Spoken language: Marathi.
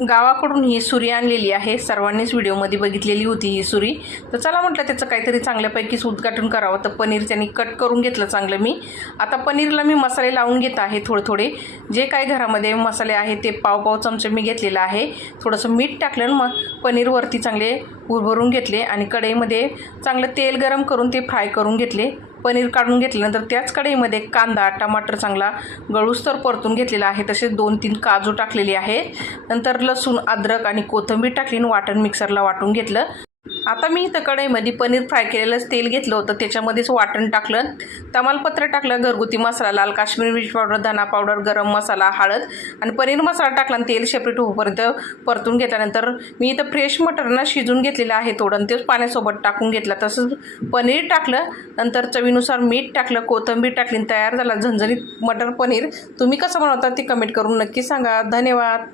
गावाकडून ही सुरी आणलेली आहे। सर्वांनीच व्हिडिओमध्ये बघितलेली होती ही सुरी। तर चला म्हटलं त्याचं काहीतरी चांगल्यापैकी उद्घाटन करावं। तर पनीर त्यांनी कट करून घेतलं चांगलं मी। आता पनीरला मी मसाले लावून घेत आहे थोडे जे काही घरामध्ये मसाले आहे ते पाव चमचे मी घेतलेला आहे। थोडंसं मीठ टाकलं मग पनीरवरती चांगले उरभरून घेतले आणि कढईमध्ये चांगलं तेल गरम करून ते फ्राय करून घेतले। पनीर काढून घेतल्यानंतर त्याच कढईमध्ये कांदा टमाटर चांगला गळूस्तर परतून घेतलेला आहे। तसेच 2-3 काजू टाकलेले आहे। नंतर लसूण अद्रक आणि कोथिंबीर टाकली आणि वाटण मिक्सरला वाटून घेतलं। आता मी इथं कढईमध्ये पनीर फ्राय केलेलं तेल घेतलं होतं, त्याच्यामध्येच वाटण टाकलं, तमालपत्र टाकलं, घरगुती मसाला, लाल काश्मीरी मिरची पावडर, धना पावडर, गरम मसाला, हळद आणि पनीर मसाला टाकला आणि तेल सेपरेट होईपर्यंत परतून घेतल्यानंतर मी इथं फ्रेश मटरना शिजून घेतलेलं आहे थोडं, तेच पाण्यासोबत टाकून घेतलं। तसंच पनीर टाकलं, नंतर चवीनुसार मीठ टाकलं, कोथिंबीर टाकली, तयार झाला झणझणीत मटर पनीर। तुम्ही कसं बनवता ते कमेंट करून नक्की सांगा। धन्यवाद।